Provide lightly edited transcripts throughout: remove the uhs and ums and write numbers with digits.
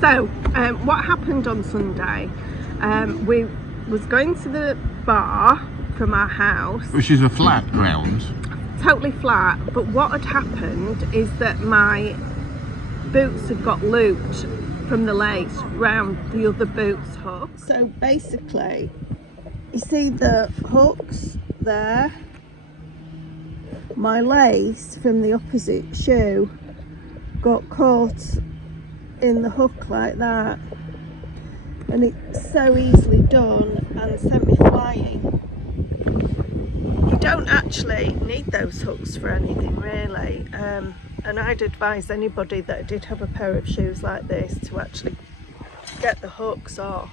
So what happened on Sunday, we was going to the bar from our house, which is a flat ground, totally flat, but what had happened is that my boots had got looped from the lace round the other boot's hook. So basically, you see the hooks there, my lace from the opposite shoe got caught in the hook like that, and it's so easily done and sent me flying. You don't actually need those hooks for anything really, and I'd advise anybody that did have a pair of shoes like this to actually get the hooks off.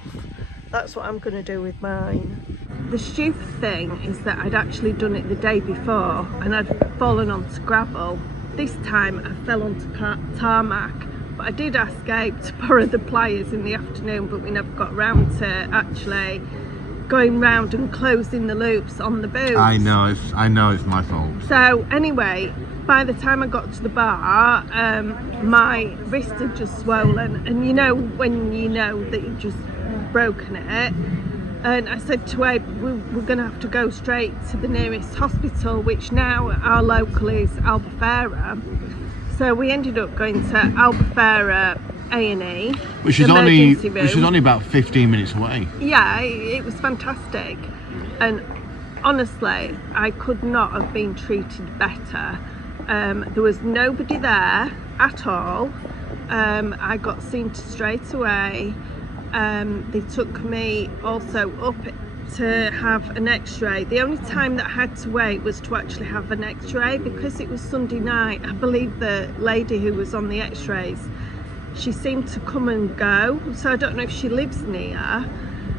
That's what I'm going to do with mine. The stupid thing is that I'd actually done it the day before and I'd fallen onto gravel. This time I fell onto tarmac, but I did ask Abe to borrow the pliers in the afternoon, but we never got around to actually going round and closing the loops on the boots. I know it's my fault. So anyway, by the time I got to the bar, my wrist had just swollen, and you know when you know that you've just broken it. And I said to Abe, we're going to have to go straight to the nearest hospital, which now our local is Albufeira. So we ended up going to Albufeira A&E, which is only about 15 minutes away. Yeah, it was fantastic, and honestly, I could not have been treated better. There was nobody there at all. I got seen to straight away. They took me also up to have an x-ray. The only time that I had to wait was to actually have an x-ray, because it was Sunday night. I believe the lady who was on the x-rays, she seemed to come and go, so I don't know if she lives near,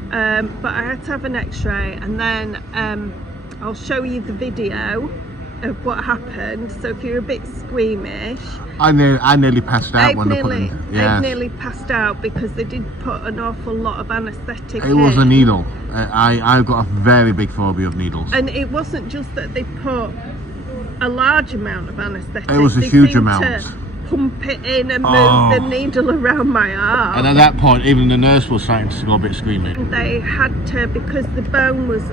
but I had to have an x-ray, and then I'll show you the video of what happened. So if you're a bit squeamish, I nearly passed out when they put it. I nearly passed out because they did put an awful lot of anaesthetic in. It was a needle. I've got a very big phobia of needles. And it wasn't just that they put a large amount of anaesthetic. It was a huge amount. To pump it in and move the needle around my arm. And at that point, even the nurse was starting to go a bit screaming. They had to, because the bone was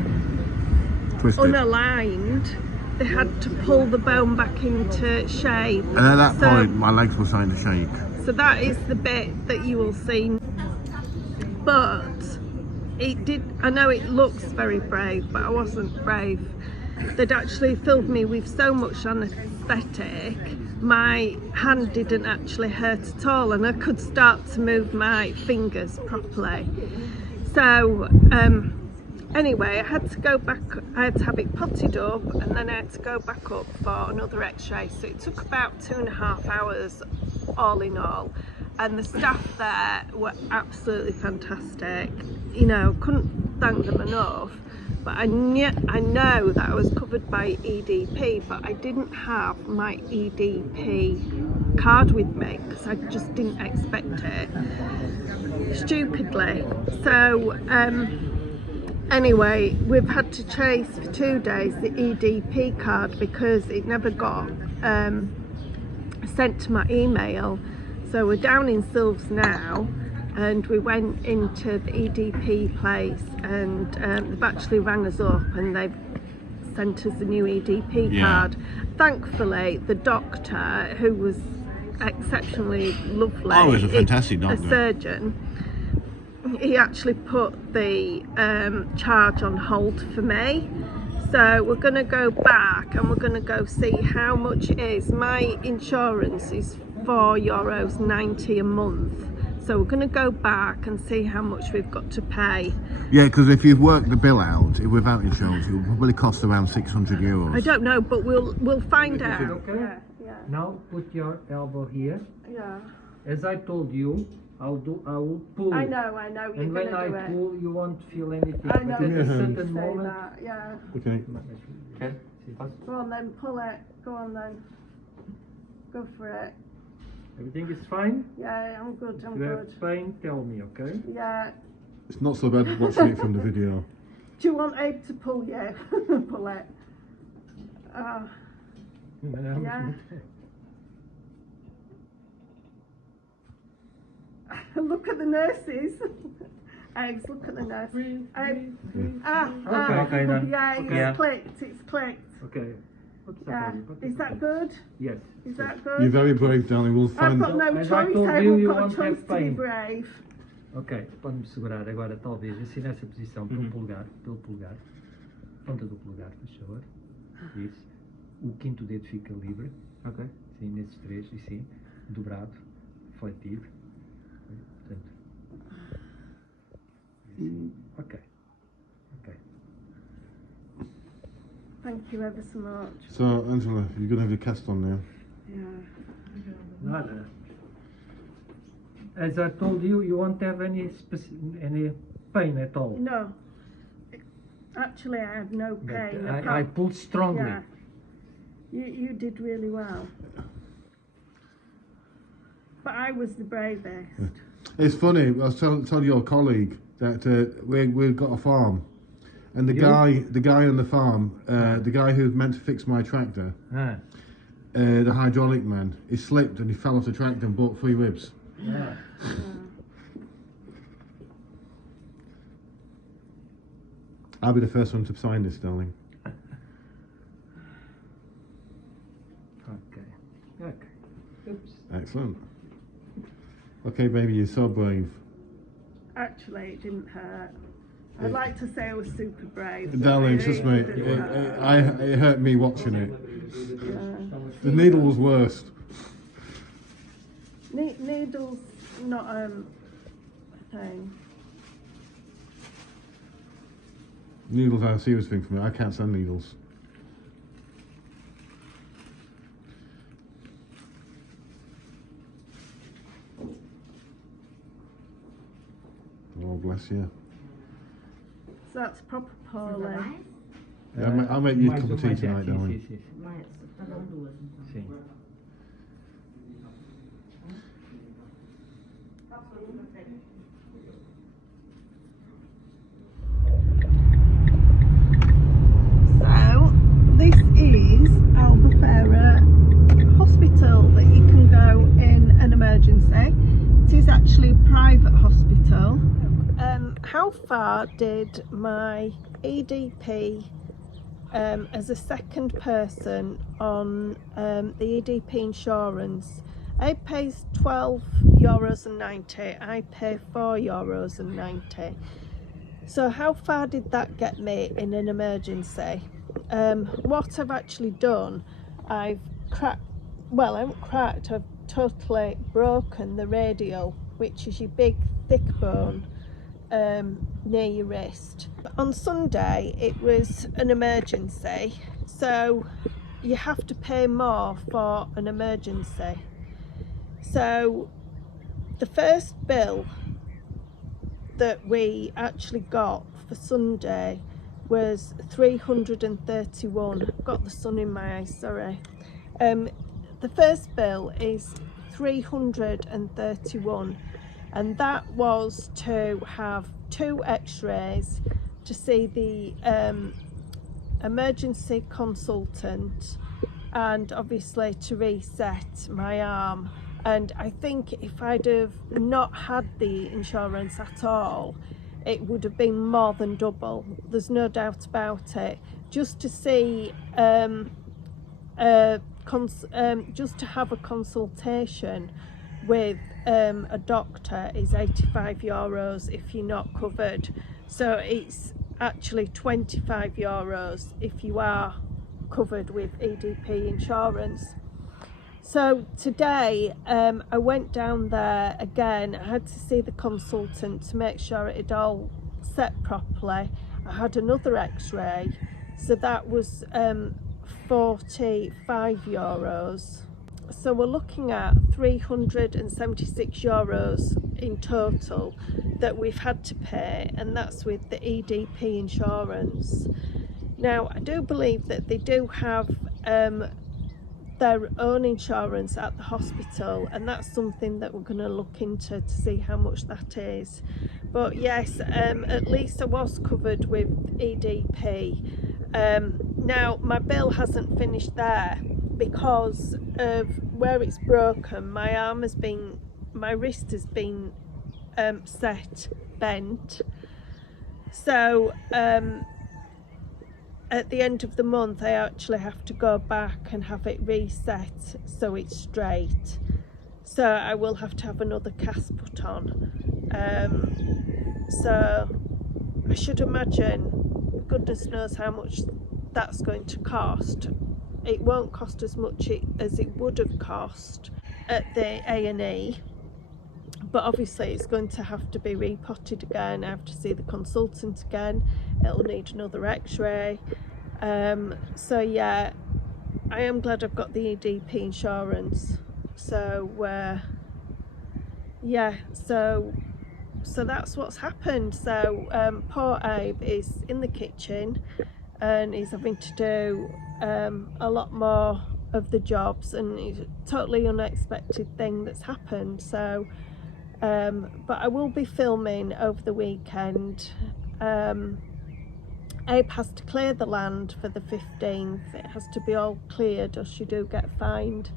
twisted, unaligned, they had to pull the bone back into shape. And at that point, my legs were starting to shake. So that is the bit that you will see. But it did, I know it looks very brave, but I wasn't brave. They'd actually filled me with so much anaesthetic, my hand didn't actually hurt at all, and I could start to move my fingers properly. So anyway, I had to go back, I had to have it potted up, and then I had to go back up for another x-ray. So it took about 2.5 hours all in all, and the staff there were absolutely fantastic. You know, couldn't thank them enough. But I know that I was covered by EDP, but I didn't have my EDP card with me because I just didn't expect it, stupidly. So anyway, we've had to chase for 2 days the EDP card because it never got sent to my email. So we're down in Silves now, and we went into the EDP place, and they've actually rang us up and they've sent us a new EDP card. Thankfully, the doctor, who was exceptionally lovely, he's a fantastic doctor, a surgeon, he actually put the charge on hold for me. So we're going to go back and we're going to go see how much it is. My insurance is €4.90 a month. So we're going to go back and see how much we've got to pay. Yeah, because if you've worked the bill out without insurance, it will probably cost around €600. I don't know, but we'll find out. Okay? Yeah. Now put your elbow here. Yeah. As I told you, I will pull. I know. You're and when I pull, you won't feel anything. I know. But at a You certain say moment. that. Yeah. Okay. Okay. Go on then, pull it. Go on then. Go for it. Everything is fine? Yeah, I'm good. If you have pain, tell me, okay? Yeah. It's not so bad watching it from the video. Do you want Abe to pull you? Pull it. Yeah. look at the nurses. Eggs, look at the nurse. Breathe, breathe, breathe. Okay, then. yeah, it's Okay. clicked, it's clicked. Okay. What's Yeah. that? What Is that good? Yes. Is that You're good? very brave, darling. We'll I've find. got no As I choice, told I you, haven't you got a won't choice have to be pain. brave. Ok, pode-me segurar agora, talvez, assim nessa posição, pelo polegar, ponta do polegar, faz favor. Isso. O quinto dedo fica livre. Ok. Sim, nesses três, e sim, dobrado, fletivo. Portanto. Assim. Ok. Ok. Thank you ever so much. So, Angela, you're going to have your cast on now. Yeah. Nada. As I told you, you won't have any pain at all. No. Actually, I had no pain. But I pulled strongly. Yeah. You did really well. But I was the bravest. It's funny. I was telling your colleague that we've got a farm, and the guy on the farm, the guy who's meant to fix my tractor, the hydraulic man, he slipped and he fell off the tractor and broke 3 ribs. Yeah. I'll be the first one to sign this, darling. Okay. Okay. Oops. Excellent. Okay, baby, you're so brave. Actually, it didn't hurt. I'd like to say I was super brave. but Darling, it trust me, didn't hurt. it hurt me watching it. Yeah. The needle was worst. Needles, not a thing. Needles are a serious thing for me. I can't stand needles. Oh, bless you. So that's proper poorly. Yeah, I'll make you a Mais cup of uma tea mais tonight, sim, darling. sim, sim. Mais, cada duas, então. Sim. So, this is Albufeira Hospital that you can go in an emergency. It is actually a private hospital. How far did my EDP as a second person on the EDP insurance? I pays €12.90, I pay €4.90. So how far did that get me in an emergency? What I've actually done, I've cracked, well, I haven't cracked, I've totally broken the radial, which is your big thick bone near your wrist. On Sunday it was an emergency, so you have to pay more for an emergency. So the first bill that we actually got for Sunday was 331. I've got the sun in my eyes, sorry. The first bill is 331, and that was to have 2 x-rays, to see the emergency consultant, and obviously to reset my arm. And I think if I'd have not had the insurance at all, it would have been more than double. There's no doubt about it. Just to see, just to have a consultation with a doctor is €85 if you're not covered. So it's actually €25 if you are covered with EDP insurance. So today I went down there again. I had to see the consultant to make sure it had all set properly. I had another x-ray, so that was €45. So we're looking at €376 in total that we've had to pay, and that's with the EDP insurance. Now I do believe that they do have their own insurance at the hospital, and that's something that we're going to look into to see how much that is. But yes, at least I was covered with EDP. Now my bill hasn't finished there, because of where it's broken. My arm has been, my wrist has been set bent. So at the end of the month I actually have to go back and have it reset so it's straight. So I will have to have another cast put on. So I should imagine, goodness knows how much that's going to cost. It won't cost as much as it would have cost at the A&E, but obviously it's going to have to be repotted again. I have to see the consultant again. It'll need another x-ray. So yeah, I am glad I've got the EDP insurance. So yeah, so that's what's happened. So poor Abe is in the kitchen and he's having to do a lot more of the jobs, and it's a totally unexpected thing that's happened. So but I will be filming over the weekend. Abe has to clear the land for the 15th. It has to be all cleared or you do get fined.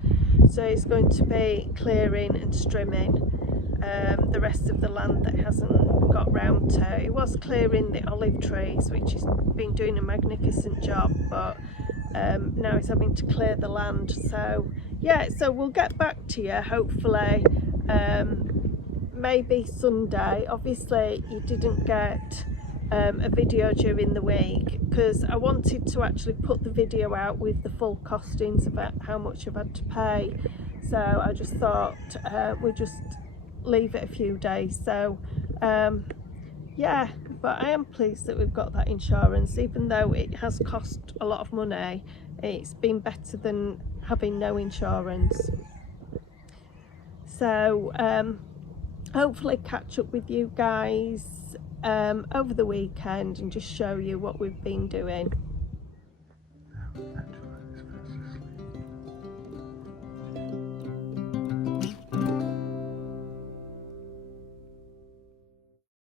So he's going to be clearing and strimming the rest of the land that hasn't got round to. He was clearing the olive trees, which he's been doing a magnificent job, but now he's having to clear the land. So yeah, so we'll get back to you hopefully maybe Sunday. Obviously you didn't get a video during the week because I wanted to actually put the video out with the full costings about how much I've had to pay. So I just thought we'll just leave it a few days. So yeah, but I am pleased that we've got that insurance. Even though it has cost a lot of money, it's been better than having no insurance. So hopefully catch up with you guys over the weekend and just show you what we've been doing.